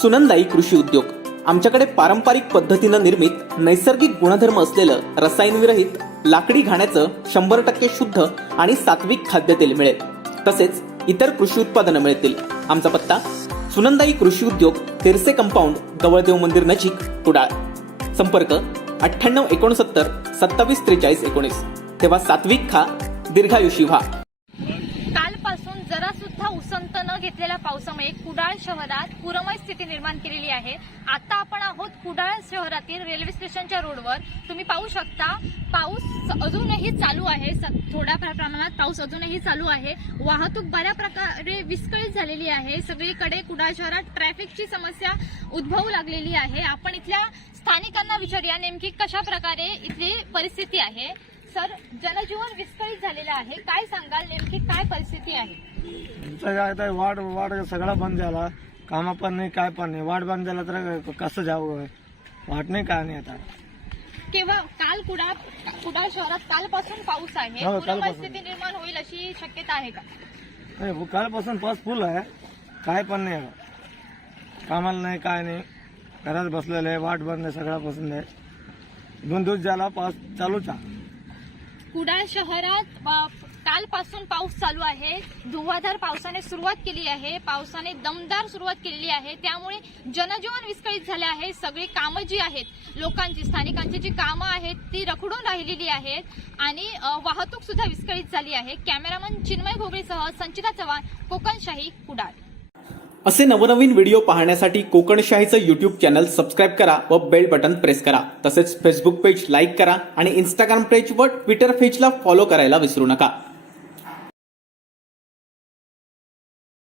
सुनंदाई कृषी उद्योग आमच्याकडे पारंपरिक पद्धतीनं निर्मित नैसर्गिक गुणधर्म असलेलं रसायनविरहित लाकडी घाण्याचं 100% शुद्ध आणि सात्विक खाद्यतेल मिळेल। तसेच इतर कृषी उत्पादनं मिळतील। आमचा पत्ता सुनंदाई कृषी उद्योग, तेरसे कंपाऊंड, गवळदेव मंदिर नजीक, कुडाळ। संपर्क 9869 27 43 19। तेव्हा सात्विक खा, दीर्घायुषी व्हा। कालपासून जरा सुद्धा उसंत न घेतलेल्या पावसामुळे कुडाळ शहरात पूरमय स्थिती निर्माण केलेली आहे। आता आपण आहोत कुडाळ शहरातील रेल्वे स्टेशनच्या रोडवर। तुम्ही पाहू शकता पाऊस अजूनही चालू आहे, थोड्या प्रमाणात पाऊस अजूनही चालू आहे। वाहतूक बऱ्या प्रकारे विस्कळीत झालेली आहे। सगळीकडे कुडाळ शहरात ट्रॅफिकची समस्या उद्भवू लागलेली आहे। आपण इथल्या स्थानिकांना विचारूया नेमकी कशा प्रकारे इथली परिस्थिती आहे। सर, जनजीवन विस्कळीत झालेलं आहे, काय सांगाल, नेमकी काय परिस्थिती आहे? वाढ सगळा बंद झाला, काम पण नाही, काय पण नाही। वाढ बंद झाला तर कसं जावं, वाट नाही, काय नाही। आता केवळ काल कुडाळ शहरात कालपासून पाऊस आहे, पूरमय स्थिती निर्माण होईल अशी शक्यता आहे का? नाही, कालपासून पाऊस फुल आहे, काय पण नाही, कामाला नाही, काय नाही, घरात बसलेलं आहे, वाट बंद आहे, सगळा बसून आहे। 2 दिवस झाला पाऊस चालूच आहे। कुडाळ शहरात कालपासून पाऊस चालू आहे। धुव्वाधार पावसाने सुरुवात केली आहे, पावसाने दमदार सुरुवात केलेली आहे, त्यामुळे जनजीवन विस्कळीत झाले आहे। सगळी कामं जी आहेत लोकांची, स्थानिकांची जी कामं आहेत ती रखडून राहिलेली आहेत आणि वाहतूक सुद्धा विस्कळीत झाली आहे। कॅमेरामन चिन्मय घोगरेसह संचिता चव्हाण, कोकणशाही, कुडाळ। असे नवनवीन व्हिडिओ पाहण्यासाठी कोकणशाहीचं YouTube चॅनल सबस्क्राईब करा व बेल बटन प्रेस करा। तसेच फेसबुक पेज लाईक करा आणि इंस्टाग्राम पेज व ट्विटर पेजला फॉलो करायला विसरू नका।